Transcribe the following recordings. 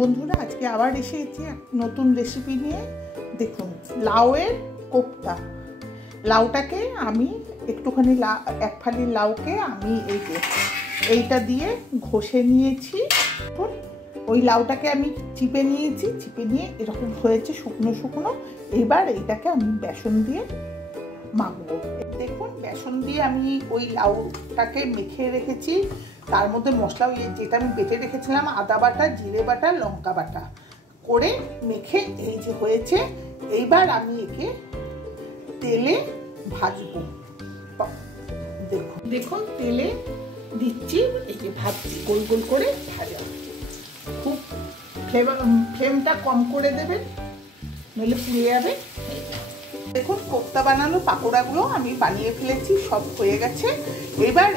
বন্ধুরা আজকে আবার এসেছি নতুন রেসিপি নিয়ে। দেখুন, লাউয়ের কোপ্তা। লাউটাকে আমি একটুখানি এক ফালি লাউকে আমি এইটা দিয়ে ঘষে নিয়েছি। ওই লাউটাকে আমি চিপে নিয়েছি, চিপে নিয়ে এরকম হয়েছে শুকনো শুকনো। এবার এইটাকে আমি বেসন দিয়ে মাখবো। দেখুন, বেসন দিয়ে আমি ওই লাউটাকে মেখে রেখেছি। তার মধ্যে মশলা যেটা আমি বেটে রেখেছিলাম, আদা বাটা, জিরে বাটা, লঙ্কা বাটা করে মেখে এই যে হয়েছে। এইবার আমি একে তেলে ভাজবো। দেখুন তেলে দিচ্ছি, এই যে ভাজছি, গোল গোল করে ভাজা। খুব ফ্লেমটা কম করে দেবেন, নইলে পুড়ে যাবে। দেখুন, কোপ্তা বানানো পাকোড়াগুলো আমি বানিয়ে ফেলেছি, সব হয়ে গেছে। এবার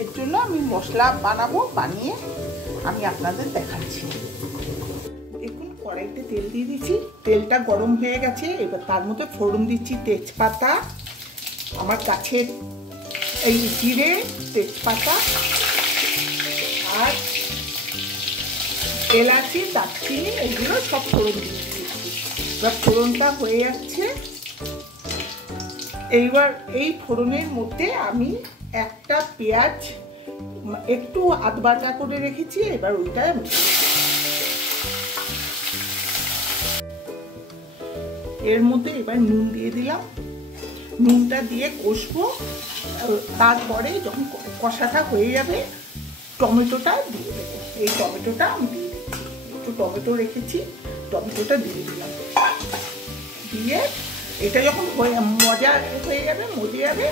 এর জন্য আমি মশলা বানাবো, বানিয়ে আমি আপনাদের দেখাচ্ছি। দেখুন, কড়াইতে তেল দিয়ে দিচ্ছি, তেলটা গরম হয়ে গেছে। এবার তার মধ্যে ফোড়ন দিচ্ছি তেজপাতা, আমার গাছের এই জিরে, তেজপাতা আর এলাচি, দারচিনি, এগুলো সব ফোড়ন দিচ্ছি। এবার ফোড়নটা হয়ে যাচ্ছে। এইবার এই ফোড়নের মধ্যে আমি একটা পেঁয়াজ একটু আধ বাটা করে রেখেছি, এবার ওইটা এর মধ্যে এবার নুন দিয়ে দিলাম। নুনটা দিয়ে কষবো। তারপরে যখন কষাটা হয়ে যাবে, টমেটোটা দিয়ে দেবো। এই টমেটোটা আমি দিয়ে দিচ্ছি, একটু টমেটো রেখেছি, টমেটোটা দিয়ে দিলাম। দিয়ে এটা যখন মজে যাবে,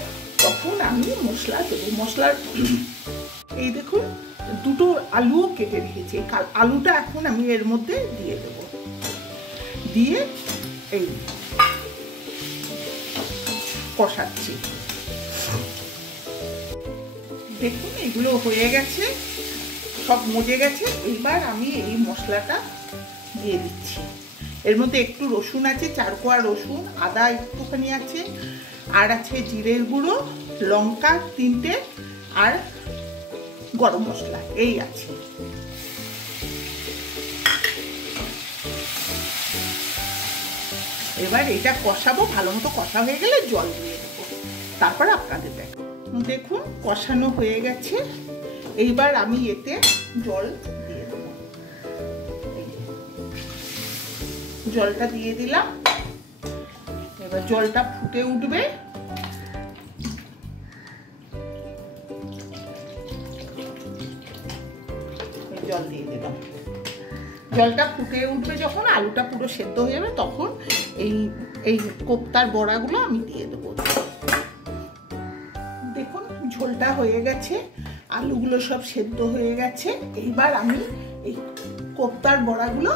তখন আমি মশলা দেবো। মশলার এই দেখুন, দুটো আলুও কেটে রেখেছি। আলুটা এখন আমি এর মধ্যে দিয়ে দেবো। দিয়ে এই কষাচ্ছি। দেখুন, এগুলো হয়ে গেছে, সব মজে গেছে। এইবার আমি এই মশলাটা দিয়ে দিচ্ছি। এর মধ্যে একটু রসুন আছে, 4 কোয়া রসুন, আদা একটুখানি আছে, আর আছে জিরের গুঁড়ো, লঙ্কা 3টে, আর গরম মশলা এই আছে। এবার এটা কষাবো, ভালো মতো কষা হয়ে গেলে জল দিয়ে দেবো, তারপর আপনাদের দেখুন কষানো হয়ে গেছে। এইবার আমি এতে জল দিয়ে দেবো। জলটা দিয়ে দিলাম। এবার জলটা ফুটে উঠবে। জল দিয়ে দিলাম। জলটা ফুটে উঠবে যখন, আলুটা পুরো সেদ্ধ হয়ে যাবে, তখন এই কোপ্তার বড়াগুলো আমি দিয়ে দেবো। দেখুন, ঝোলটা হয়ে গেছে, আলুগুলো সব সেদ্ধ হয়ে গেছে। এইবার আমি এই কোপ্তার বড়াগুলো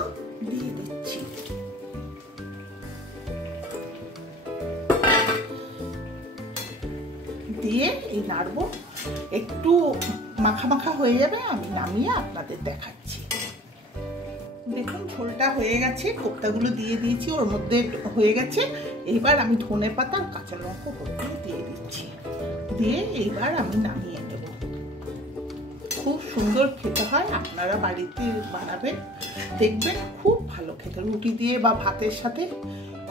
দিয়ে দিচ্ছি। দিয়ে এই নাড়বো, একটু মাখা মাখা হয়ে যাবে, আমি নামিয়ে আপনাদের দেখাচ্ছি। দেখুন, ঝোলটা হয়ে গেছে, কোপ্তাগুলো দিয়ে দিয়েছি, ওর মধ্যে হয়ে গেছে। এইবার আমি ধনে পাতা আর কাঁচা লঙ্কা দিয়ে দিচ্ছি। দিয়ে এইবার আমি নামিয়ে নেব। খুব সুন্দর খেতে হয়, আপনারা বাড়িতে বানাবেন, দেখবেন খুব ভালো খেতে। রুটি দিয়ে বা ভাতের সাথে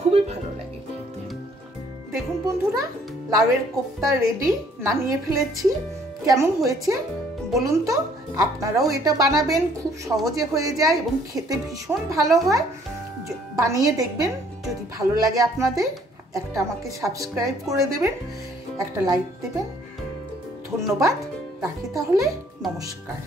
খুবই ভালো লাগে খেতে। দেখুন বন্ধুরা, লাউয়ের কোপ্তা রেডি, নামিয়ে ফেলেছি। কেমন হয়েছে বলুন তো? আপনারাও এটা বানাবেন, খুব সহজে হয়ে যায় এবং খেতে ভীষণ ভালো হয়। বানিয়ে দেখবেন, যদি ভালো লাগে আপনাদের, একটা আমাকে সাবস্ক্রাইব করে দেবেন, একটা লাইক দেবেন। ধন্যবাদ, রাখি তাহলে, নমস্কার।